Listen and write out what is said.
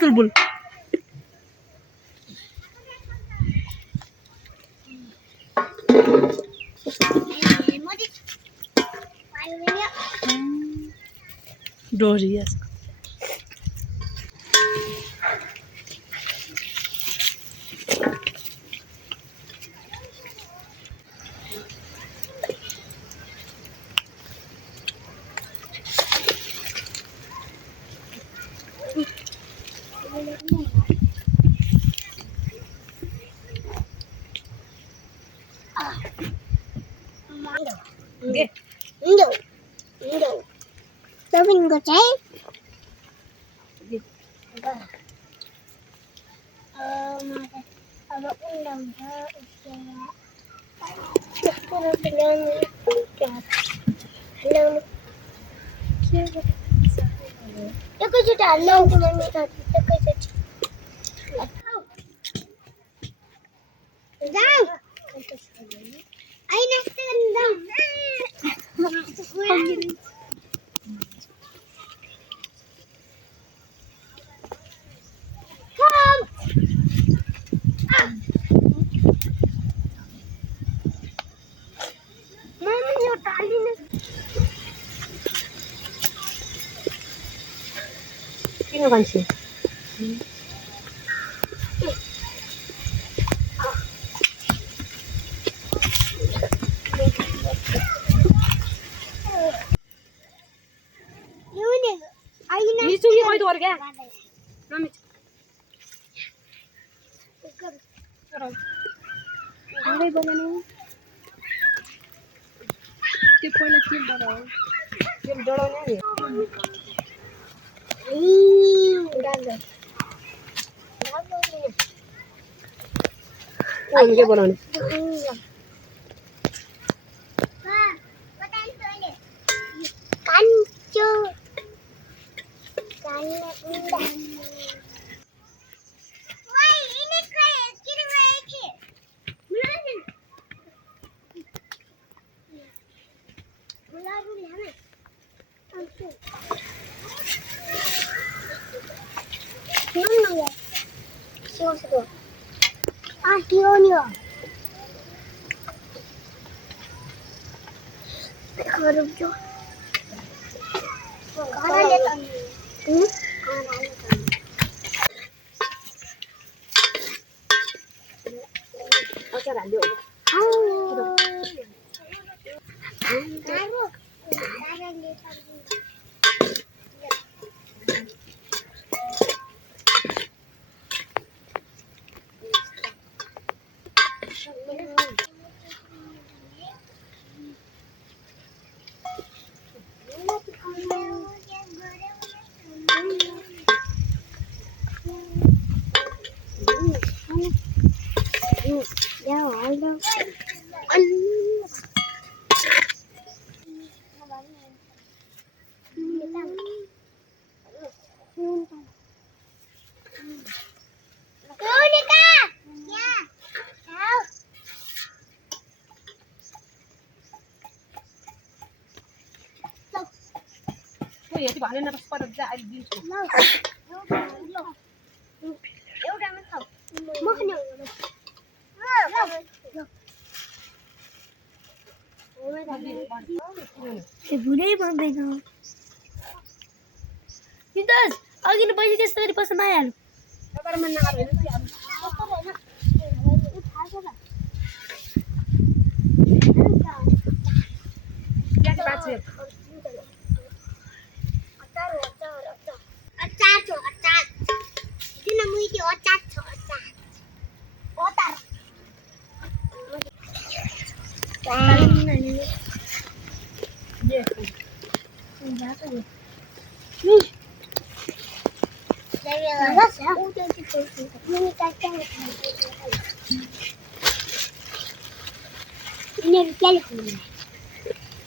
चुलबुल डोरी है Minggu cai. Kalau undang aku sudah long teman minta kita kerja. Dang. Ay nasta dang. Sino kansi? Itu ni kau itu orang kan? Nami. Apa ibu ni? Tiap orang tiap dorong. Tiap dorongnya ni. Udah. Kamu ke mana ni? Kancu. Kancu. Woi, ini kayak kiri kayak. Mana? Bulan ni mana? Kancu. Mana ya? Siapa? Ah, Kionya. Kerap jo. Kara letan. Kara letan. Oke, lanjut. Taruh. Kara letan. तँ यति भनेन बस पर जा अहिले दिन्छु भुलै भन्दैन निताज अघि न पैसा त्यस्तो गरी पैसा नआइहाल्नु Ini